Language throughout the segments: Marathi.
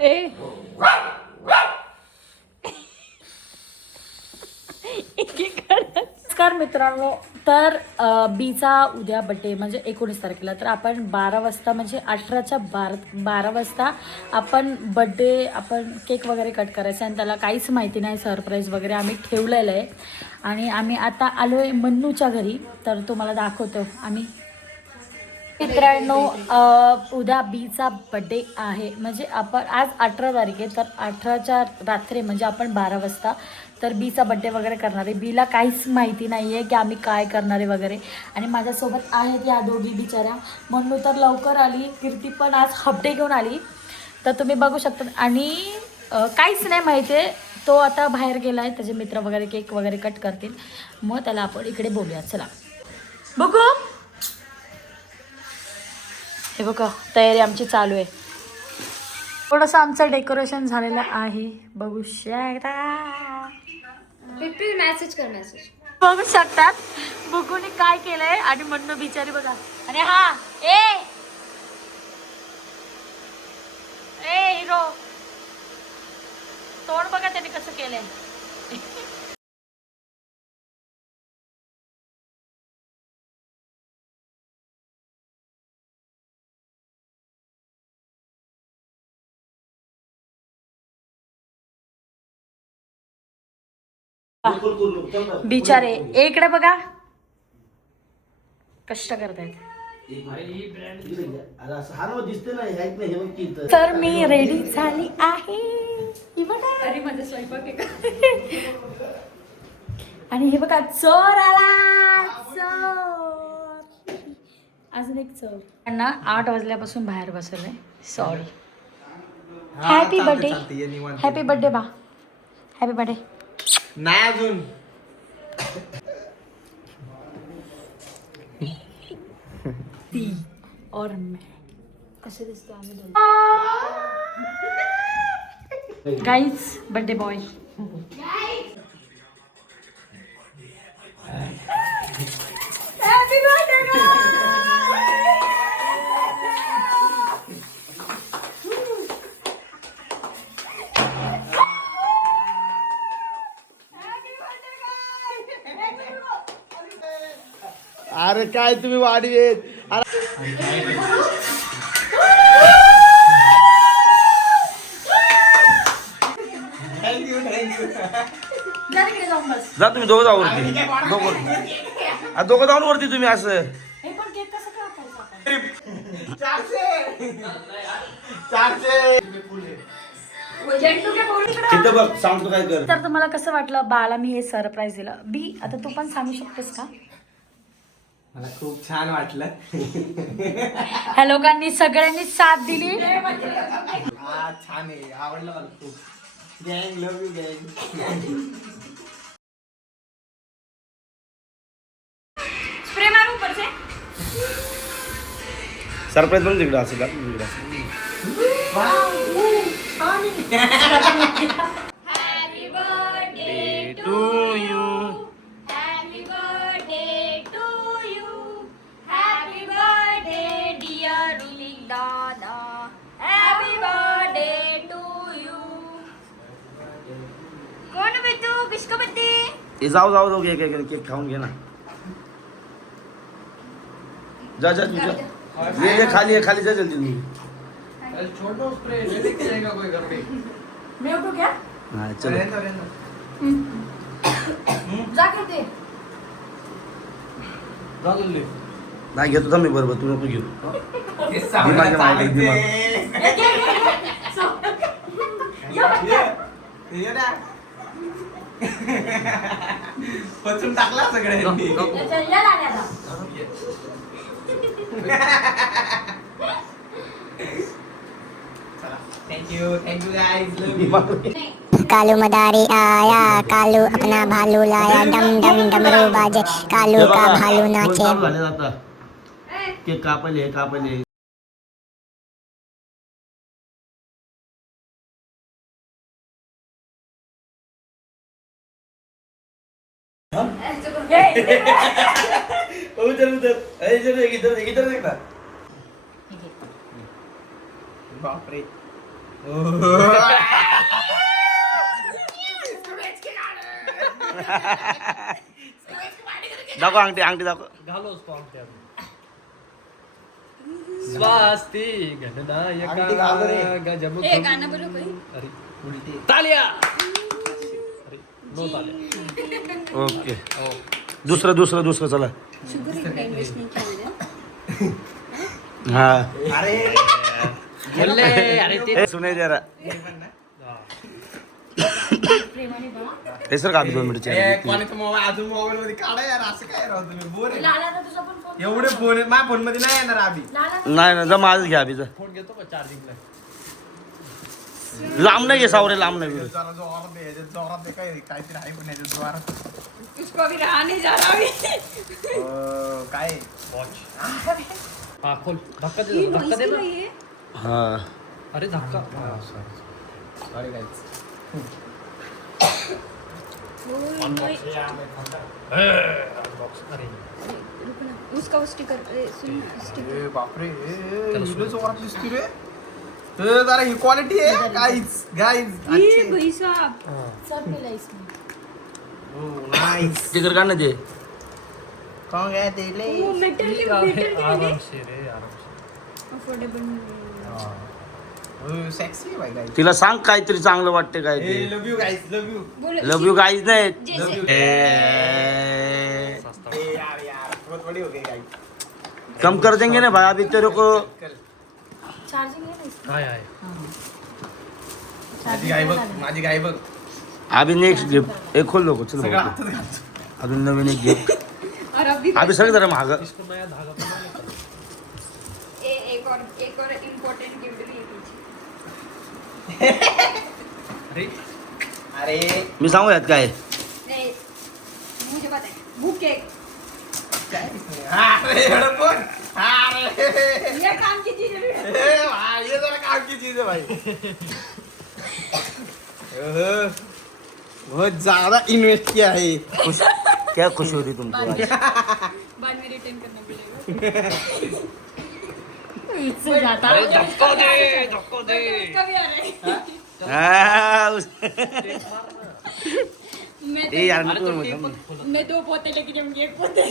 ए नमस्कार मित्रांनो, तर बीचा उद्या बड्डे म्हणजे 19 तारखेला. तर आपण 12 वाजता म्हणजे 18च्या 12 वाजता आपण बड्डे आपण केक वगैरे कट करायचं आणि त्याला काहीच माहिती नाही, सरप्राईज वगैरे आम्ही ठेवलेलं आहे. आणि आम्ही आता आलो आहे मन्नूच्या घरी, तर तुम्हाला दाखवतो आम्ही. मित्रांनो, उद्या बीचा बड्डे आहे म्हणजे आपण आज 18 तारीख आहे, तर 18च्या रात्री म्हणजे आपण 12 वाजता तर बीचा बड्डे वगैरे करणार आहे. बीला काहीच माहिती नाही आहे की आम्ही काय करणार आहे वगैरे. आणि माझ्यासोबत आहेत या दोघी बिचाऱ्या. म्हणून तर लवकर आली, कीर्ती पण आज हफ्ते घेऊन आली, तर तुम्ही बघू शकता. आणि काहीच नाही माहिती आहे, तो आता बाहेर गेला आहे, त्याचे मित्र वगैरे केक वगैरे कट करतील. मग त्याला आपण इकडे बोलूया, चला बघू. हे बघा तयारी आमची चालू आहे. थोडंसं आमचं डेकोरेशन झालेलं आहे, बघू शकता. मेसेज कर मेसेज बघू शकतात बुगूनी काय केलंय. आणि म्हणून बिचारी बघा. आणि हा ए हिरो तोंड बघा त्याने कसं केलंय. बिचारे इकडे बघा कष्ट करतायत. तर मी रेडी झाली आहे. अरे माझा स्वयंपाक आहे का? आणि हे बघा चोर आला, चोर. अजून एक चोर. त्यांना 8 वाजल्यापासून बाहेर बसवलंय. Sorry. Happy birthday, happy birthday बा, हॅपी बर्थडे. नाही अजून ती और मैं कसे दिसतो आम्ही दोन. Guys birthday boy. Happy birthday. अरे काय तुम्ही वाढवेत. Thank you thank you. जा तुम्ही दोघं जाऊ वरती, दोघं जाऊन वरती तुम्ही असं. हे पण केक कसं कापायचं आपण? 400 तिथं बघ, सांगतो काय कर. तर तुम्हाला कसं वाटलं बाला मी हे सरप्राईज दिलं. बी आता तू पण सांगू शकतोस का? मला खूप छान वाटलं. ह्या लोकांनी सगळ्यांनी साथ दिली. हा छान आहे, आवडलं मला खूप. गँग लव यू गँग. स्प्रे मारू ऊपर से. सरप्राईज म्हणून तिकडं असेल का तिकडं असेल. Happy birthday to you. Happy birthday to you. Happy birthday dear रुलिंग दादा. Happy birthday to you. कोण बेटू किसका बर्थडे? ए जाऊ जाऊ जाऊ, घे घे केक खाऊन घे ना. जा जा तू जा. ये खाली आहे, खाली जा जल्दी तुम्ही. छोटो स्प्रे लेके जाएगा कोई घर पे. मैं उठू क्या? हा चलो. जा करते. नाही घेतो थांब मी, बरोबर तू नको घेऊ. दिमाग आहे, दिमाग. पचून टाकला सगळ्यांनी. Thank you guys. कालू मदारी आया, कालू अपना भालू लाया, डम डम डमरू बाजे, कालू का भालू नाचे. झाले आता केक कापले कापले. उधर उधर, इधर इधर इधर देख ना. बापरे दाखव अंगठी अंगठी दाखव. घालोच तो आमच्या स्वास्ती गणनायका अंगठी घाल रे. गजमुख हे गाणं बरं काही अरे पुढे ते तालिया अरे नो तालिया ओके हो दुसरं चला. शुगर इन्व्हेस्ट नाही केलं हा अरे गेले अरे ते ए, सुने जरा प्रेमाने बा हे सर का 2 मिनिटचे कोणाचा मोबाईल अजून मोबाईल मध्ये काढा यार असं काय राहतो तुम्ही बोर आहे. लाला ना तुझा पण फोन एवढे फोन माझ्या फोन मध्ये नाही येणार आम्ही लाला नाही ना जा माझं घ्या अभिजा. फोन घेतो का चार्जिंगला लांब नाही घे सावरे लांब नाही घे. जरा जोरात दे याच्यात जोरात दे काहीतरी आहे पण याच्यात जोरात उसको अभी रहा नहीं जा रहा अभी काय वॉच हा खोल धक्का दे धक्का दे ना ये हा अरे धक्का सॉरी गाईज अनबॉक्स अरे रुक ना उसका वो स्टिकर सुन स्टिकर ए बापरे हिलो जोरात दिसती रे जरा ही क्वालिटी आहे गाईज ये भाई साहब सब मिला इसमें नाइस स्टिकर काढ ना ते. कौन गया तेले वो मेटल के आराम से रे आराम से अफोर्डेबल सेक्सी आहे भाई गाईज तिला सांग काहीतरी चांगलं वाटते काय ए ते. लव यू गाईज लव यू बोलो लव यू गाईज नाही जैसे ए यार बहुत बड़ी हो गई गाईज कम कर देंगे ना भाई अभी तेरे को. चार्जिंग है ना इसमें काय आहे माझी गाय बघ अभी नेक्स्ट गिफ्ट एक खोल नको चल सगळं भाऊ. हातात घालतो अजून नवीन एक गिफ्ट. और अभी अभी सगळं जरा महाग. इसको नया धागा बना ले एक और इम्पोर्टेंट गिफ्ट भी है अरे अरे मी सांगू यात काय नहीं मुझे पता है बुक केक काय अरे हेडफोन अरे ये काम की चीज है ए भाई ये जरा काम की चीज है भाई बहुत ज्यादा इन्वेस्ट किया है खुश क्या खुशी होती तुमको आज? बाद में रिटर्न करना पड़ेगा इससे जाता अरे धक्का दे उसका भी आ रहा है हा, मैं ए यार अरे नको तो म्हणतो. टेपच खोला मैं 2 पोते लेके जाऊंगी 1 पोते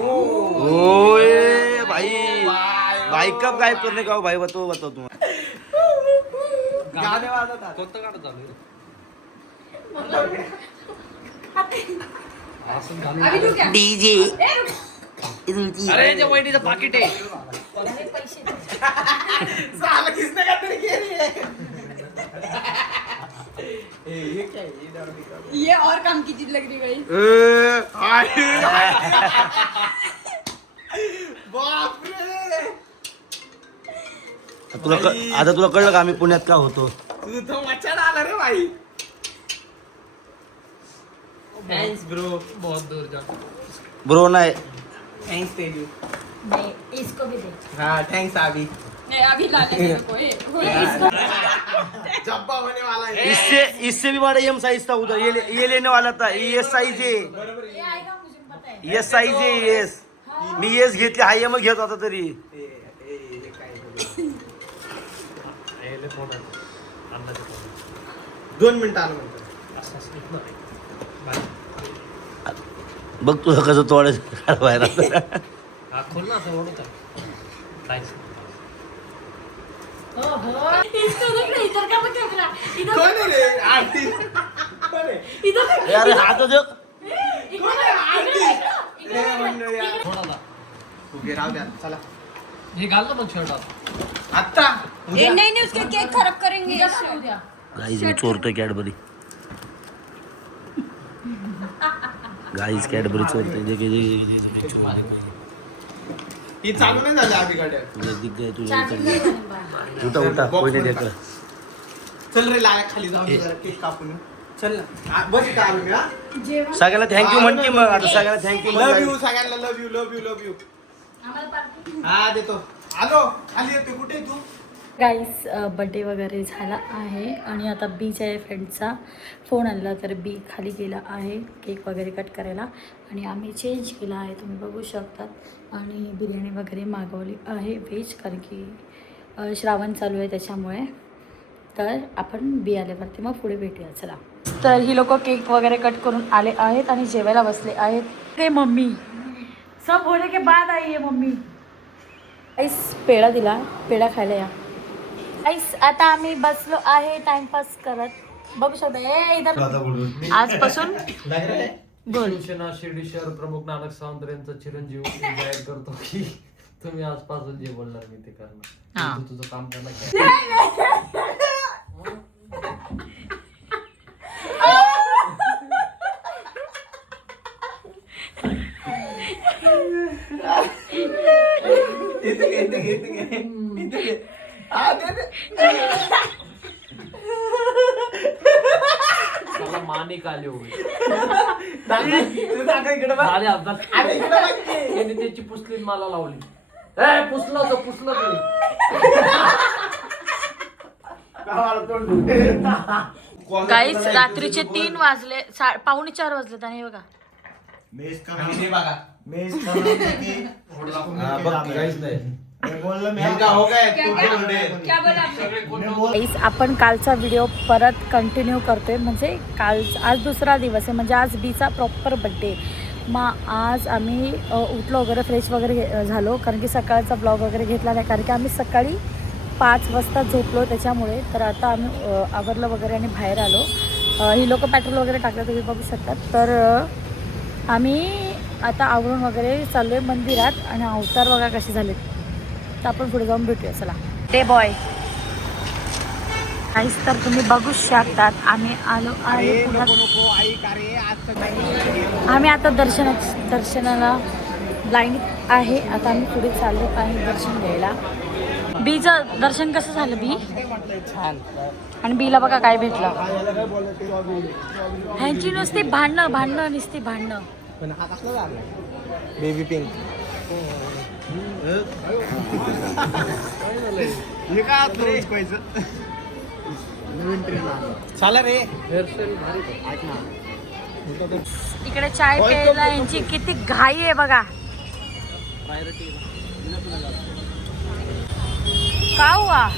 ओए भाई भाई कब गायब करने का हो भाई बताओ तुम. गाणे वाजवतात कोणतं गाणं चालू आहे असं अभी गाणं तू क्या डीजे ए, रुक. अरे जे वहिनीचं पाकिट आहे साला किसने का तेरे के लिए ए ये क्या है ये डाल दिया ये और काम की चीज लग रही भाई बाप रे आता तुला कळलं का आम्ही पुण्यात का होतो. तू तो मचान आला रे भाई थँक्स ब्रो बहुत दूर जा ब्रो नाही थँक्स टेल यू नहीं इसको भी दे हाँ थैंक्स अभी नहीं अभी ला ले मेरे को जब्बा होने वाला है इससे भी बड़ा एम साइज था उधर ये लेने वाला था ये साइज है बरोबर ये आहे. आएगा मुझे पता है ये साइज आहे येस मी येस घेतली हाय एम घेत होता तरी. हे काय बोलू? यायले फोन आहे अन्नाचे फोन 2 मिनिटं आलं म्हणतो असं असं इथनं नाही बाय. बघ तुझं कसं तोडायचं बाहेर आता. हा खोल ना असं ओढत आहे ओहो इसको देख रहा इधर का बच्चा रहा इधर कोण आहे रे आर्टिस्ट कोण आहे इधर देख. अरे हात देख कोण आहे आर्टिस्ट हे म्हणलं यार थोडासा उभे राहू द्या चला हे घाल ना मग शर्ट आता आत्ता ए नहीं नहीं उसके केक खराब करेंगे इधर का हो गया गाईज मी चोरतोय कॅडबरी. गाईज कॅडबरी चोरतोय ही चालू नाही झाली आधी गाड्या चार्जिंग नहीं बनेगा उठा उठा पहिले ढेकळ. चल रे लाया खाली जाऊन जरा केक कापून येऊ. चल ना बस इथं आलो मी हा जेवण सगळ्याला थँक्यू म्हण की मग आता सगळ्याला थँक्यू लव यू म्हण. सगळ्यांना love you love you love you आम्हाला पार्टी हा देतो आलो खाली येते कुठे आहे तू गाईस बड्डे वगैरे झाला आहे आणि आता बीच्या फ्रेंडचा फोन आणला तर बी खाली गेला आहे केक वगैरे कट करायला आणि आम्ही चेंज केला आहे तुम्ही बघू शकतात आणि बिर्याणी वगैरे मागवली आहे व्हेज कारण की श्रावण चालू आहे त्याच्यामुळे. तर आपण बी आल्यावरती मग पुढे भेटूया. चला. तर ही लोक केक वगैरे कट करून आले आहेत आणि जेवायला बसले आहेत. ते मम्मी सब होने के बाद आई है मम्मी. आईस पेढा दिला, पेढा खायला या. आईस आता आम्ही बसलो आहे टाइमपास करत. बघू शकता ए इधर आजपासून बोल. शिवसेना शिर्डी शहर प्रमुख नानक सावंत यांचा चिरंजीव जाहीर करतो की तुम्ही आजपासून जे बोलणार मी ते करणार. तू तुझं काम करणार. मला मानिक आले हो त्याची पुसली मला लावली. पुसलं तरी काहीच रात्रीचे 3 वाजले, 3:45 वाजले. त्याने बघा आपण कालचा व्हिडिओ परत कंटिन्यू करतोय. म्हणजे आज दुसरा दिवस आहे, म्हणजे आज बीचा प्रॉपर बड्डे. मग आज आम्ही उठलो वगैरे, फ्रेश वगैरे झालो, कारण की सकाळचा ब्लॉग वगैरे घेतला नाही, कारण की आम्ही सकाळी 5 वाजता झोपलो त्याच्यामुळे. तर आता आम्ही आवरलं वगैरे आणि बाहेर आलो. ही लोक पेट्रोल वगैरे टाकलं तुम्ही बघू शकतात. तर आम्ही आता आवरून वगैरे चाललो आहे मंदिरात. आणि अवतार बघा कसे झालेत. तर आपण पुढे जाऊन भेटूया. चला. ते बॉय काहीच तर तुम्ही बघू शकतात. आम्ही आलो आहे पुण्यात. आम्ही आता दर्शनाला लाईन आहे. आता आम्ही पुढे चाललो आहे दर्शन घ्यायला. बीचं दर्शन कसं झालं बी? छान. आणि बीला बघा काय भेटलं. ह्यांची नुसती भांडणं नुसती भांडणं. पण हा कसला झाला बेबी पिंक. चला रे. इकडे चाय प्यायला यांची किती घाई आहे बघा. का हुआ